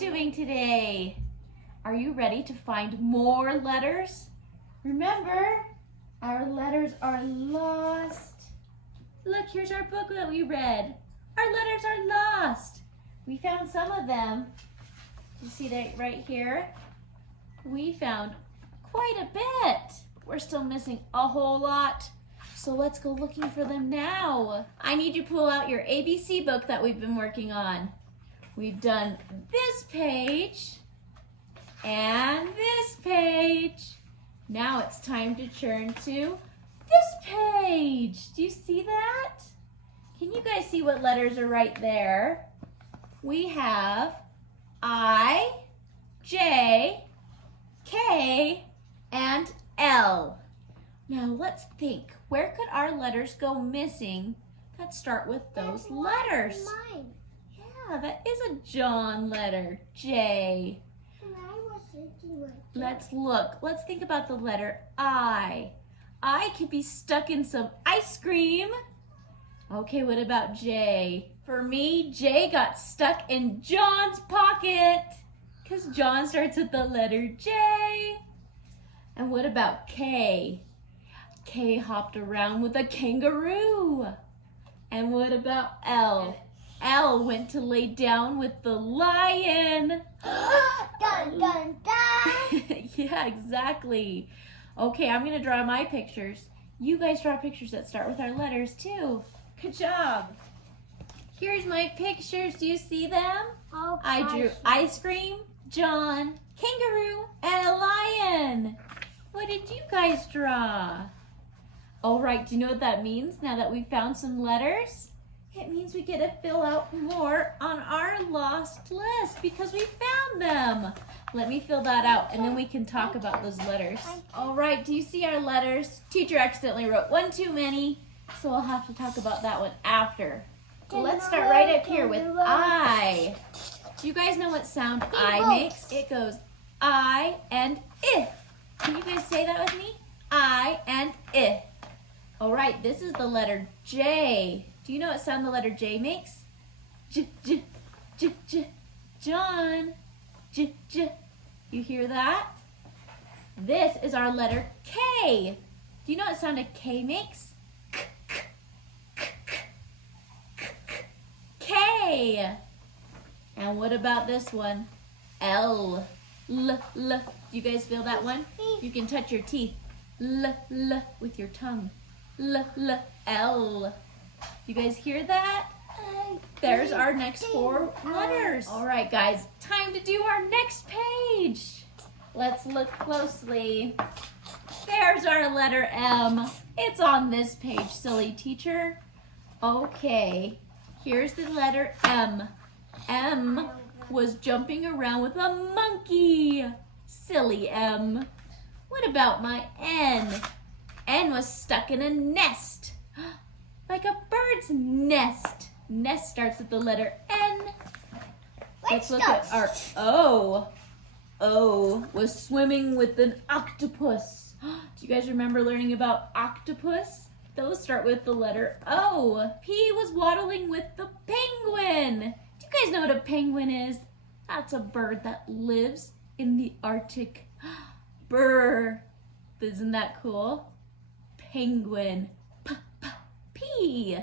doing today? Are you ready to find more letters? Remember, our letters are lost. Look, here's our book that we read. Our letters are lost. We found some of them. You see that right here? We found quite a bit. We're still missing a whole lot. So let's go looking for them now. I need you to pull out your ABC book that we've been working on. We've done this page and this page. Now it's time to turn to this page. Do you see that? Can you guys see what letters are right there? We have I, J, K, and L. Now let's think. Where could our letters go missing that start with those letters? Mine. Yeah, that is a John letter, J. And I was thinking like Let's look. Let's think about the letter I. I could be stuck in some ice cream. Okay, what about J? For me, J got stuck in John's pocket because John starts with the letter J. And what about K? K hopped around with a kangaroo. And what about L? L went to lay down with the lion. dun dun dun. Yeah, exactly. Okay, I'm gonna draw my pictures. You guys draw pictures that start with our letters too. Good job. Here's my pictures. Do you see them? Oh, I drew ice cream, John, kangaroo, and a lion. What did you guys draw? All right, do you know what that means now that we found some letters? It means we get to fill out more on our lost list because we found them. Let me fill that out and then we can talk about those letters. All right, do you see our letters? Teacher accidentally wrote one too many, so I'll have to talk about that one after. So let's start right up here with I. Do you guys know what sound I makes? It goes I and I. Can you guys say that with me? I and I. All right, this is the letter J. Do you know what sound the letter J makes? J, J, J, J, John. J, J. You hear that? This is our letter K. Do you know what sound a K makes? K, K, K, K, K, K. And what about this one? L. L, L. Do you guys feel that one? You can touch your teeth. L, L with your tongue. L, L, L. You guys hear that? There's our next four letters. All right, guys, time to do our next page. Let's look closely. There's our letter M. It's on this page, silly teacher. Okay, here's the letter M. M was jumping around with a monkey. Silly M. What about my N? N was stuck in a nest. Like a bird's nest. Nest starts with the letter N. Let's look at our O. O was swimming with an octopus. Do you guys remember learning about octopus? Those start with the letter O. P was waddling with the penguin. Do you guys know what a penguin is? That's a bird that lives in the Arctic. Brr. Isn't that cool? Penguin. P.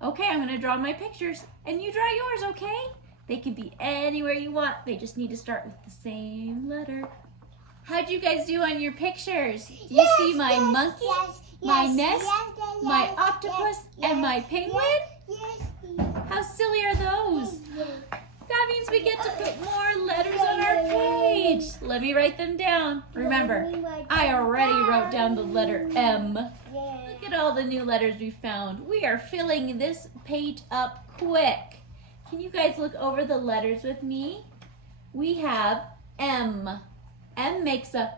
Okay, I'm gonna draw my pictures and you draw yours, okay? They can be anywhere you want. They just need to start with the same letter. How'd you guys do on your pictures? Do you see my monkey, my nest, my octopus, and my penguin? How silly are those? That means we get to put more letters on our page. Let me write them down. Remember, I already wrote down the letter M. Look at all the new letters we found. We are filling this page up quick. Can you guys look over the letters with me? We have M. M makes a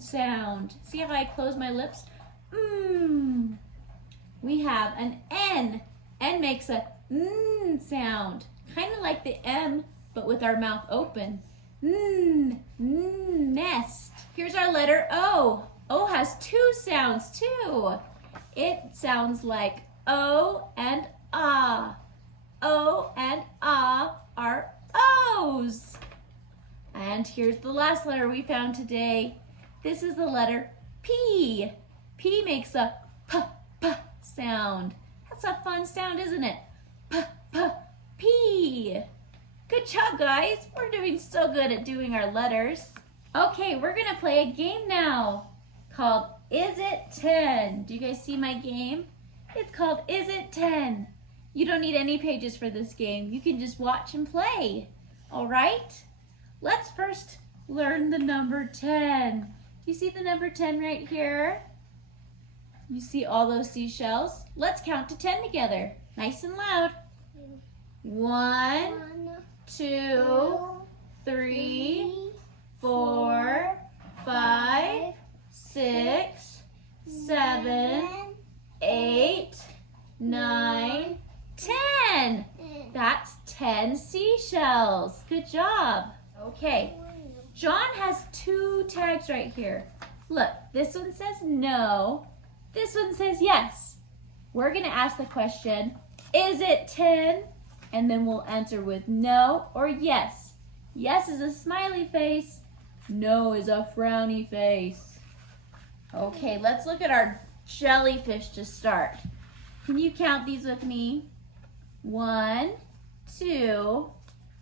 sound. See how I close my lips? We have an N. N makes a sound. Kind of like the M, but with our mouth open. Nest. Here's our letter O. O has two sounds too. It sounds like O and ah. O and ah are O's. And here's the last letter we found today. This is the letter P. P makes a p sound. That's a fun sound, isn't it? P. Good job, guys. We're doing so good at doing our letters. Okay, we're gonna play a game now called Is It 10? Do you guys see my game? It's called Is It 10? You don't need any pages for this game. You can just watch and play. All right? Let's first learn the number 10. You see the number 10 right here? You see all those seashells? Let's count to 10 together. Nice and loud. 1, 2, 3, 4, 5, 6, 7, 8, 9, 10. That's 10 seashells. Good job. Okay, John has 2 tags right here. Look, this one says no. This one says yes. We're gonna ask the question, is it 10? And then we'll answer with no or yes. Yes is a smiley face. No is a frowny face. Okay, let's look at our jellyfish to start. Can you count these with me? 1, 2,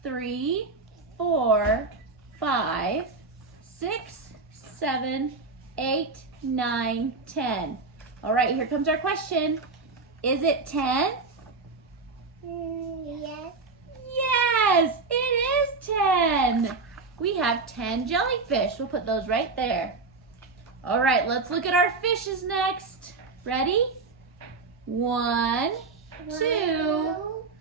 3, 4, 5, 6, 7, 8, 9, 10. All right, here comes our question. Is it 10? Yes. Yes, it is 10. We have 10 jellyfish. We'll put those right there. All right, let's look at our fishes next. Ready? 1, 2,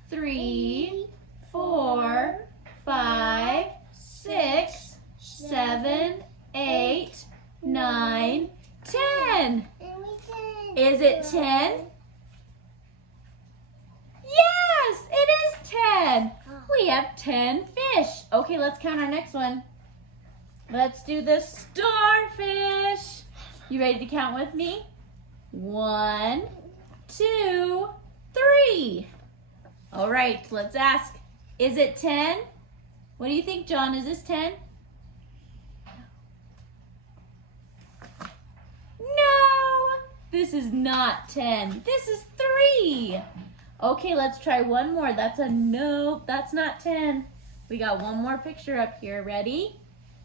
3, 4, 5, 6, 7, 8, 9, 10. Is it 10? Yes, it is 10. We have 10 fish. Okay, let's count our next one. Let's do the starfish. You ready to count with me? 1, 2, 3. All right, let's ask, is it 10? What do you think, John? Is this 10? No, this is not 10. This is 3. Okay, let's try one more. That's a no, that's not 10. We got one more picture up here. Ready?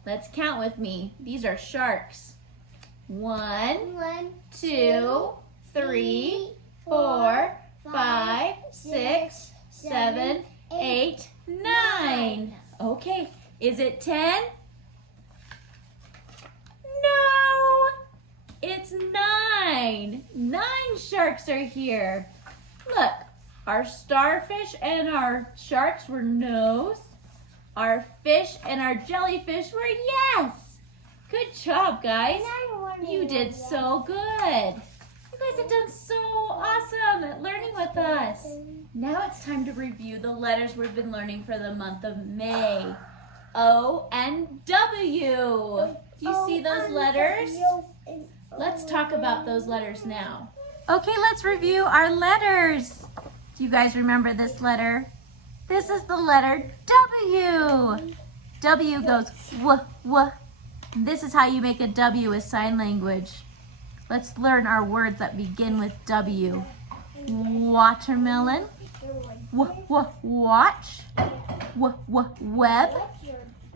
Let's count with me. These are sharks. 1, 2, 3, 4, 5, 6, 7, 8, 9. Okay, is it 10? No, it's 9. 9 sharks are here. Look, our starfish and our sharks were no's. Our fish and our jellyfish were yes. Good job, guys. You did so good. You guys have done so awesome at learning with us. Now it's time to review the letters we've been learning for the month of May. O and W. Do you see those letters? Let's talk about those letters now. Okay, let's review our letters. Do you guys remember this letter? This is the letter W. W goes w. This is how you make a W with sign language. Let's learn our words that begin with W. Watermelon. Watch. Web.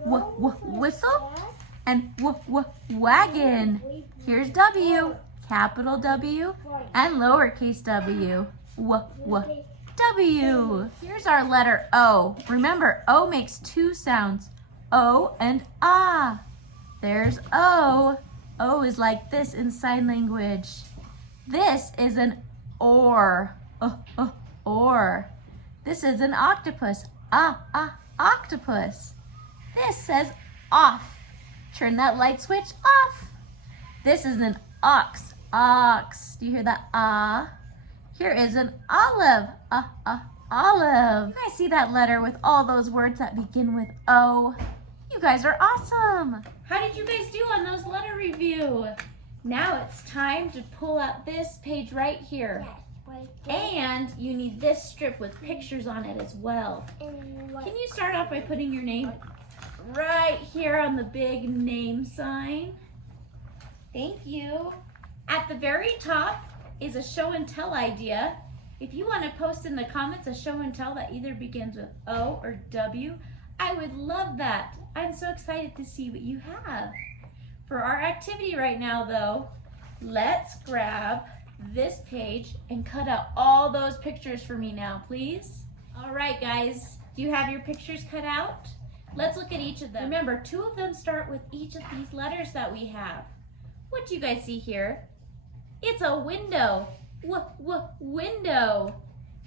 Whistle. And wagon. Here's W. Capital W and lowercase w. W. Here's our letter O. Remember, O makes 2 sounds. O and ah. There's O. O is like this in sign language. This is an oar. Oar. This is an octopus. Octopus. This says off. Turn that light switch off. This is an ox. Ox. Do you hear that ah? Here is an olive. Olive. You guys see that letter with all those words that begin with O? You guys are awesome. How did you guys do on those letter review? Now it's time to pull out this page right here. And you need this strip with pictures on it as well. Can you start off by putting your name? right here on the big name sign. Thank you. At the very top is a show and tell idea. If you want to post in the comments a show and tell that either begins with O or W, I would love that. I'm so excited to see what you have. For our activity right now though, let's grab this page and cut out all those pictures for me now, please. All right, guys, do you have your pictures cut out? Let's look at each of them. Remember, 2 of them start with each of these letters that we have. What do you guys see here? It's a window. Window.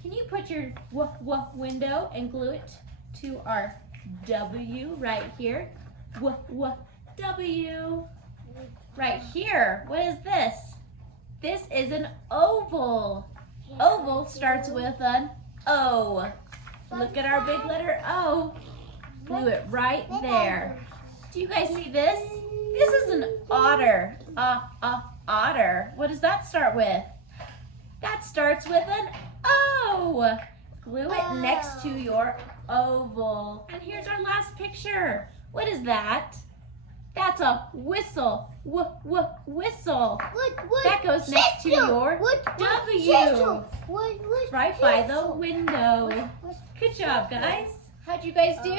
Can you put your window and glue it to our W right here? W. Right here. What is this? This is an oval. Oval starts with an O. Look at our big letter O. Glue it right there. Do you guys see this? This is an otter. Otter. What does that start with? That starts with an O. Glue it next to your oval. And here's our last picture. What is that? That's a whistle. Whistle. That goes next to your W. Right by the window. Good job, guys. How'd you guys do?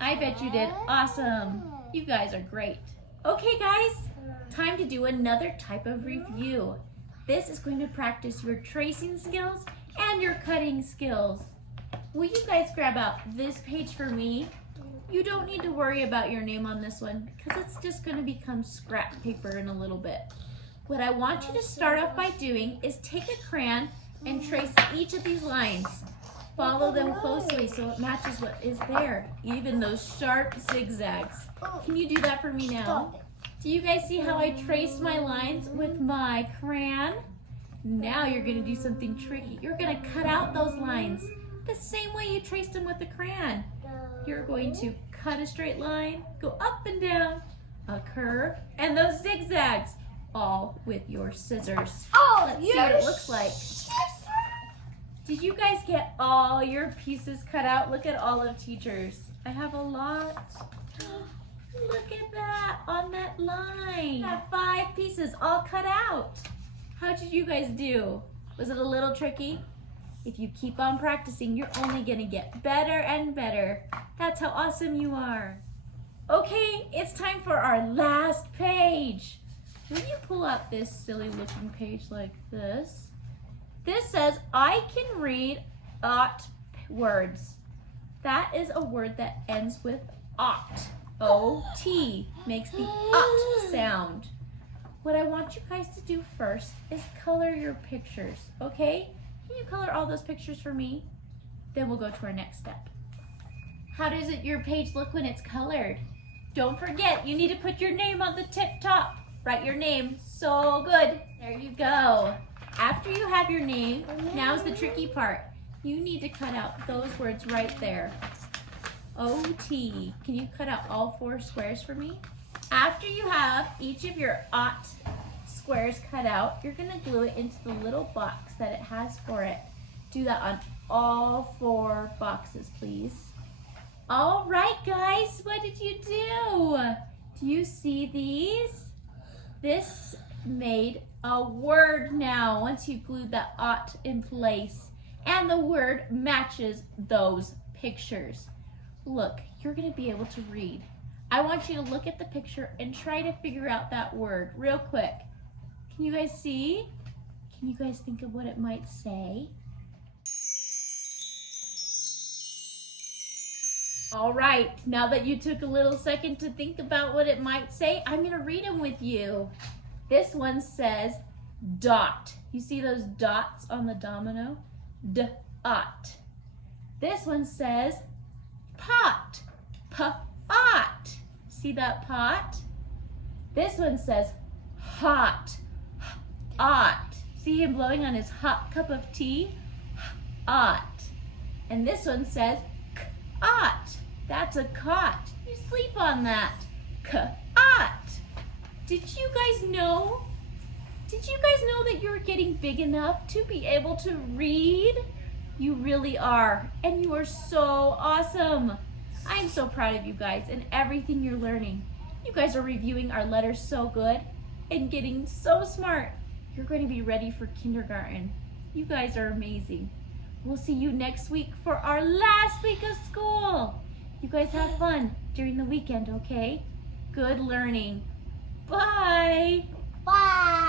I bet you did awesome. You guys are great. Okay, guys, time to do another type of review. This is going to practice your tracing skills and your cutting skills. Will you guys grab out this page for me? You don't need to worry about your name on this one because it's just going to become scrap paper in a little bit. What I want you to start off by doing is take a crayon and trace each of these lines. Follow them closely so it matches what is there, even those sharp zigzags. Can you do that for me now? Do you guys see how I traced my lines with my crayon? Now you're going to do something tricky. You're going to cut out those lines the same way you traced them with the crayon. You're going to cut a straight line, go up and down, a curve, and those zigzags, all with your scissors. Let's see what it looks like. Did you guys get all your pieces cut out? Look at all of teachers. I have a lot. Look at that on that line. I have 5 pieces all cut out. How did you guys do? Was it a little tricky? If you keep on practicing, you're only gonna get better and better. That's how awesome you are. Okay, it's time for our last page. Will you pull out this silly looking page like this? This says, I can read ought words. That is a word that ends with ought. O-T makes the ought sound. What I want you guys to do first is color your pictures, okay? Can you color all those pictures for me? Then we'll go to our next step. How does your page look when it's colored? Don't forget, you need to put your name on the tip top. Write your name. So good. There you go. After you have your name, now's the tricky part. You need to cut out those words right there. O-T. Can you cut out all 4 squares for me? After you have each of your ought squares cut out, you're going to glue it into the little box that it has for it. Do that on all 4 boxes, please. All right, guys, what did you do? Do you see these? This made a word now once you glued that ought in place. And the word matches those pictures. Look, you're going to be able to read. I want you to look at the picture and try to figure out that word real quick. Can you guys see? Can you guys think of what it might say? All right, now that you took a little second to think about what it might say, I'm going to read them with you. This one says dot. You see those dots on the domino? D-ot. This one says pot. P-ot. See that pot? This one says hot. Ot. See him blowing on his hot cup of tea? Ot. And this one says ot. That's a cot. You sleep on that. K-ot. Did you guys know? Did you guys know that you're getting big enough to be able to read? You really are. And you are so awesome. I'm so proud of you guys and everything you're learning. You guys are reviewing our letters so good and getting so smart. You're going to be ready for kindergarten. You guys are amazing. We'll see you next week for our last week of school. You guys have fun during the weekend, okay? Good learning. Bye. Bye.